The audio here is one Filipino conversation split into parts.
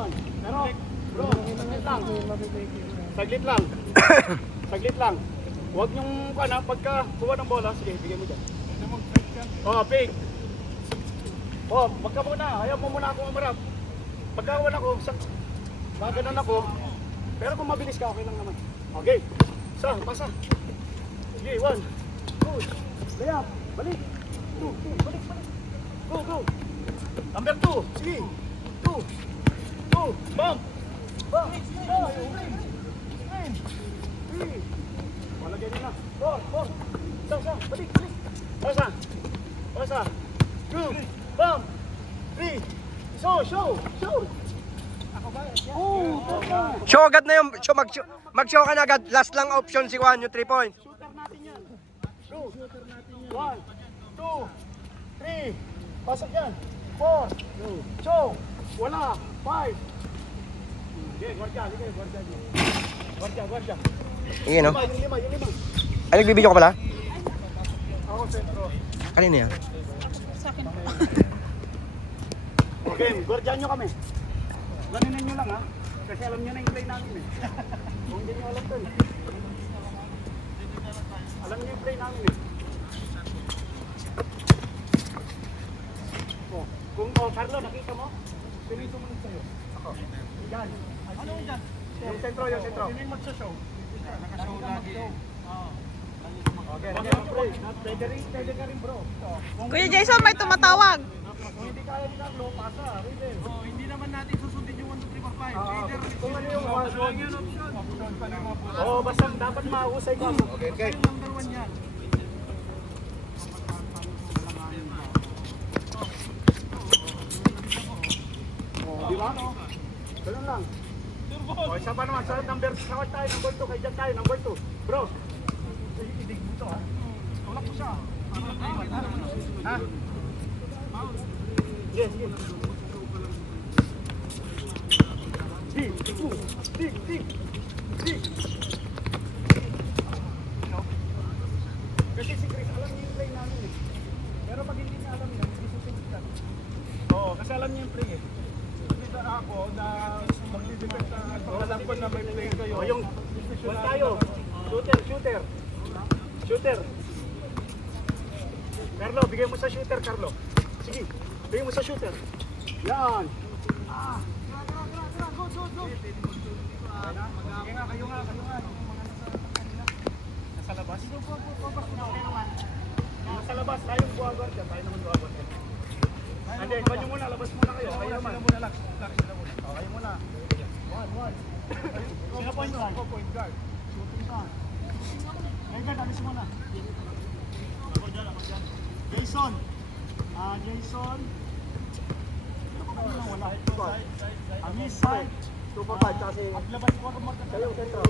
Yan. Pero, bro, saglit lang. Saglit lang. Saglit lang. Huwag niyong, pagka kuha ng bola, sige, bigay mo dyan. Oh, fake. Oh, magka muna. Ayaw mo muna ako umarap. Pagkawan ako, maganon ako. Pero kung mabilis ka, okay lang naman. Okay. Pasa. Sige, 1, 2, layap, balik. 2, balik. Go. Number 2, sige. 2, bump. Spin. 3. Malagyan niyo na. 4. Balik. Pasa. 2, bump. 3. Show. Show agad na yung mag-show ka na agad. Last lang option si Juan yung 3 points. Shooter natin yan. Go. 1, 2, 3. Pasok yan. 4. Show. Wala. 5. Okay, guardia. Guardia. Iyan no? Yung lima. Ay, nagbibideo ka pala? Ako, sentro. Kanina yan? Okay, guardian nyo kami. Ganinin nyo lang ha. Kasi alam nyo na yung play namin eh. Kung hindi nyo alam dun. Alam nyo yung play namin eh. Carlo, nakita mo? Sino yung sumunod sa'yo? Ako. Yan. Ano yung dyan? Yung sentro. Sino yung magsashow? Nakashow lagi eh. Okay, pwede ka rin bro. Kuya Jason, may tumatawag. Kung hindi kaya ni Carlo, pasa. Hindi naman natin susundin yung 1, 2, 3, 4, 5. Kung ano yung option. Oo, basta dapat mahusay ka. Okay. Number 1 yan. Di ba? Ganun lang. O, isa pa naman. Sa number 2, kay Jan tayo, number 2. Bro, idig mo ito ha. Tulak mo siya. Ha? Yes. Dig. Kasi si Chris, alam niya yung play namin eh. Pero pag hindi niya alam yan, hindi susunod ka. Oo, kasi alam niya yung play eh. Ako na mag-depend na alam ko na may play kayo. O, yung wala tayo. Shooter. Carlo, bigay mo sa shooter, Carlo. Sige, bigay mo sa shooter. Yan. Sige nga, kayo nga. Nasa labas? Nasa labas, tayong buwagor dyan. Tayo naman buwagor dyan. Hindi, iba nyo muna, labas muna kayo. Kayo naman. Kayo muna. 1. Sino point guard? Point guard. Shooting guard. Point guard, alis muna. Ako dyan. Jason. Jason. Wala. Amis, side. 2-5, kasi... Paglabas ko ako magkakita. Kayo, sentro.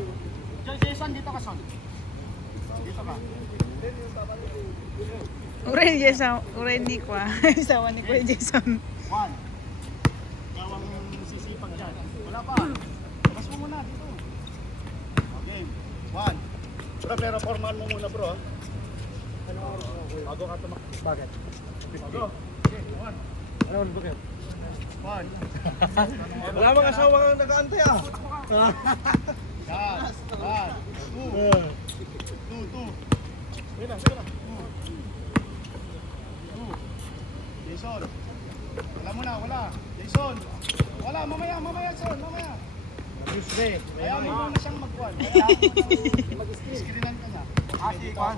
Jason, dito ka, son. Dito ka. Uray ni Kwa. Isawa ni Kuya Jason. 1. Gawang sisipag dyan. Wala pa. Labas mo muna dito. Okay. 1. Bro, pero formal mo muna bro. Bago ka tumak. Bakit? Bago. Okay, 1. Ano ulit bakit? 1. Wala mga asawa kang nag-aantay ah. Gas. 1. 2. Sige lang. 2. Jason. Wala. Jason. Wala, mamaya, son. Mamaya. Tuesday. Kaya mo muna siyang mag-1. Mag-screenan ka niya. Si Juan.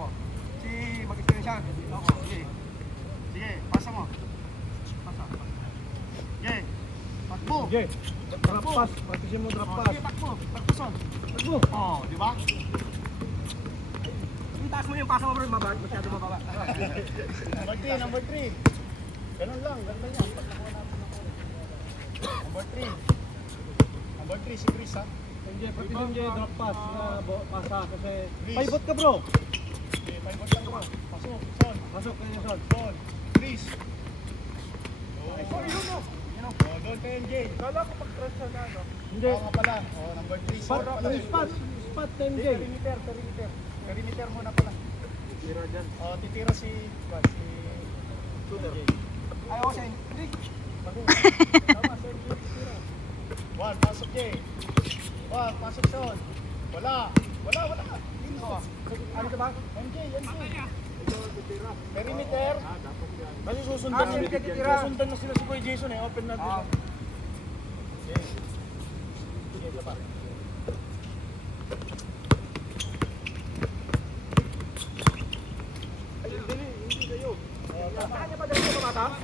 Si mag-screen siya. Sige, pasa mo. Sige. Takbo. Okay. Drop pass. Partition mo drop pass. Sige, takbo. Takbo, son. Takbo. Oh, di ba? Itaas mo yung paso mo bro. Masyado mababa. Number 3. Ganun lang yan. Pag nakuha natin ng Number 3, si Chris ha. Hindi, partition niya drop pass. Pasa kasi. Paibot ka bro. Okay, 5 lang bro. Pasok, son. Pasok kayo son. Son. Chris. Yun o. Doon kay NJ. Kala ko pag-trust siya na, no? Hindi. Oo nga pala. Number 3. Spot 10J. Perimeter muna pala. Tira dyan. Titira si Shooter. Ay, ako siya. Hindi. Tama, sir. Titira. MJ. Wag, pasok Son. Wala. Dito. Ano ka ba? MJ. Perimeter. Kasi susundan na sila si Kuya Jason eh. Open na dito. Okay. Sige, ito pa. Hindi kayo. Saan niya pa dali sa mata?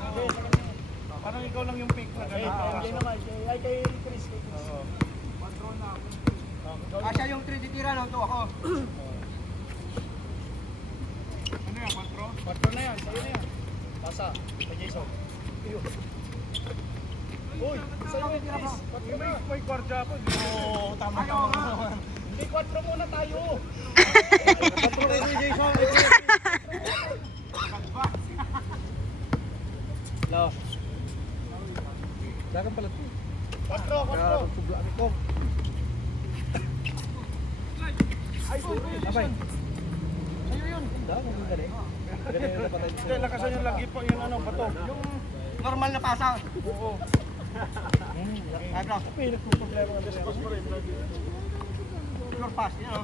Parang ikaw lang yung pick na gano'n. MJ naman. Ay, kay Chris. Siya yung 3D tira no, to ako. Ano yan, 4? 4 na yan. Sa'yo na yan. Pasa. Kay Jason. Uy, sa'yo yung Chris. May kwarta ako. Oo, tama ka. Hindi, 4 muna tayo. 4 kay Jason. Lo. Dagan pala to. 4. Sublaan ko. Ay, Abay. sa'yo yun. Dagan yung galing. Hindi, lakasan yung lagi po yung ano, bato. Yung normal na pasa. Oo. Ay bro, May nagpo-problema ng discos pa rin. pure pass, yan o.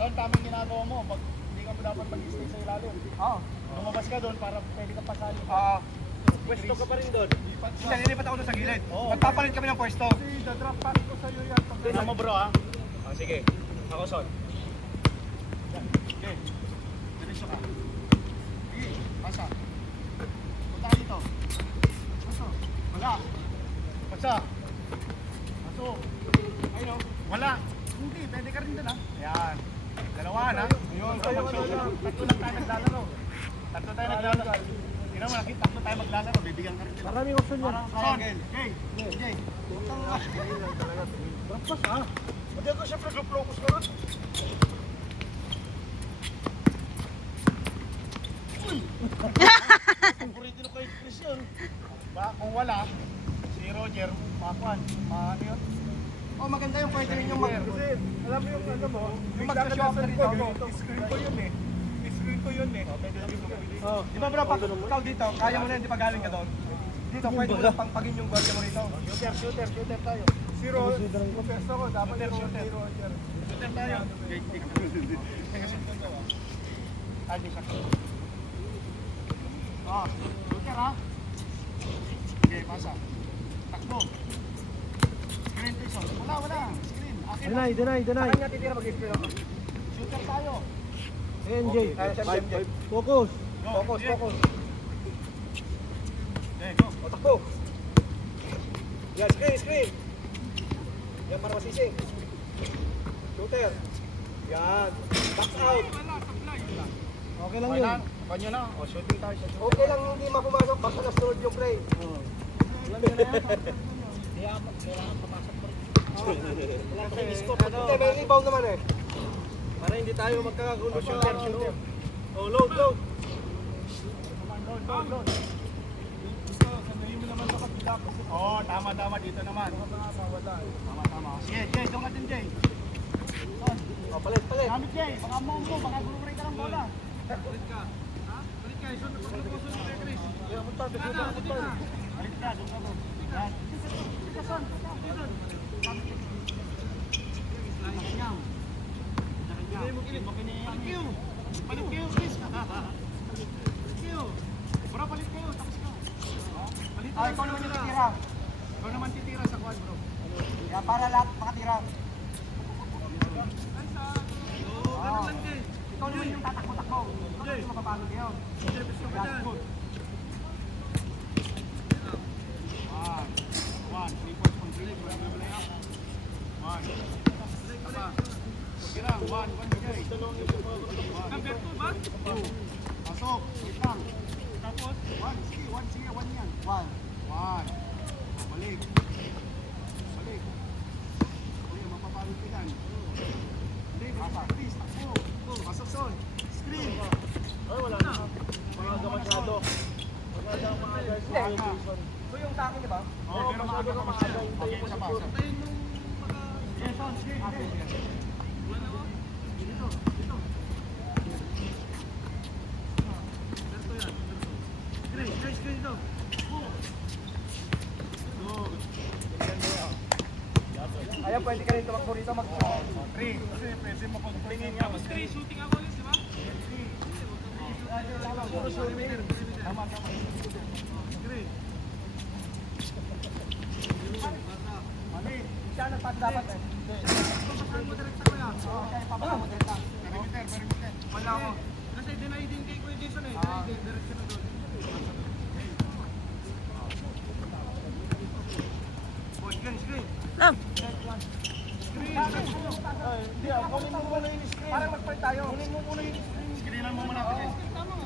Saan tamang ginagawa mo? Pag hindi ka dapat mag-stay sa ilalim. Oo. Lumabas ka doon para pwede ka pasali. Pwesto ka pa rin doon. Hindi, Hindi, nilipat ako doon sa gilid. Oo. Magpapalit kami ng pwesto. Drop pass ko sa'yo yan. Tignan mo bro ha. Sige. Ako son. Okay. Diretso ka. Sige. Pasa. Punta ka dito. Paso. Wala. Pasa. Paso. Ayun o. Wala. Hindi. Pwede ka rin doon ha. Ayan. Dalawa na. Ayun. Tatlo lang tayo naglalaro. Tatlo tayo naglalaro. Tignan mo nakita. Tatlo tayo maglalaro. Bibigyan ka rin dito. Maraming option yan. Son. Okay. Okay. Drop pass ha. Hindi ako siyempre focus ka rin. Kung puritin ko kay Chris yun. Ba, kung wala, si Roger, makakuan. Ano yun? Oh, maganda yung pwede rin yung mag... Kasi, alam mo yung ano mo, yung magka-shop na rin ko, dito. screen ko yun eh. Screen ko yun eh. Oh, di ba bro, pag ikaw dito, kaya mo na yun, di pa galing ka doon. Dito, pwede mo lang pangpagin yung gwardiya mo rito. Shooter tayo. Zero, confesso ko, dapat yung zero. Shooter tayo. Ay, di ka. Oh, shooter ha. Okay, pasa. Takbo. Screen to iso. Wala. Screen. Akin na. Deny. Saan nga titira mag-explain ako? Shooter tayo. MJ. Focus. Go. Focus. Okay, go. O, takbo. Yan, screen. Yan, para masising. Shooter. Yan. Back out. Okay lang yun. Panyo na. O, shooting tayo sa shooter. Okay lang hindi mapumasok, basta na-stored yung play. Hindi, may rebound naman eh. Para hindi tayo magkakagulo O, shooter. Oh, load. Load. Oo, tama. Dito naman. Tama. Sige, Jay. Doon ka din, Jay. Oh, palit. Gamit, Jay. Baka mo. Baka gulong ka ng bola. Balik ka. Doon ka bro. Yan. Palit kayo, Chris. Bro, palit kayo. Tapos ka. Palit Ah, ikaw naman yung titira. Ikaw naman titira sa quad, bro. Yan, para lahat makatira. Ikaw naman yung tatakbo-takbo. Ikaw naman yung mapapagod kayo. Yan, good. One. 3 points complete. One. Tama. Sige lang. One, Jay. Number 2 ba? 2. Pasok. Wait lang. Tapos? One. Sige. One yan. One. Balik. Uy, mapapagod ka yan. Hindi, pasok. Please, takbo. Pasok, son. Screen. Ay, wala na. Mga masyado. So yung sa akin, di ba? Oo, pero maaga ka masyado. Okay, isa pa. Yes, son. Sige. yan, pwede ka rin tumakbo rito mag-shot. 3. Kasi pwede mapagpingin nga. Tapos 3, shooting ako ulit, di ba? Puro swimming. Tama. 3. Mali, siya nagpas dapat eh. Papasahan mo direct sa kuya. Oo, kaya ipapaka mo din lang. Perimeter. Wala ako. Kasi deny din kay Kuya Jason eh. Deny din, diretso na doon. Oh, screen. Love. Hindi ah, kunin mo muna yung screen. Parang mag-point tayo. Kunin mo muna yung screen. Screenan mo muna. Oo,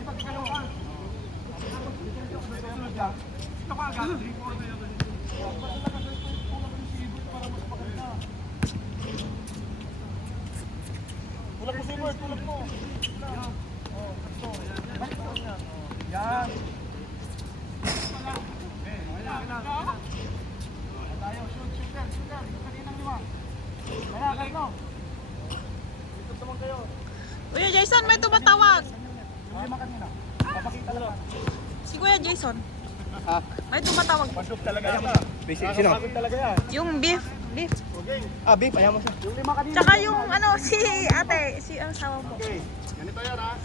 ipagkano ka. Susunod lang. Ito ka agad. 3-4 na yun. Tulak mo si Bert, tulak mo. Yan. Tayo, shooter. Kaninang 5. Kaya, Carlo. Dito naman kayo. Kuya Jason, may tumatawag. Yung 5 kanina. Papakita lang. Si Kuya Jason. Ha? May tumatawag. Pasok talaga yan. Sino? Pasok talaga yan. Yung beef. Okay. Ah, beef, ayaw mo siya. Yung 5 kanina. Tsaka yung ano, si ate, si ang asawa mo. Okay. Ganito yan ha.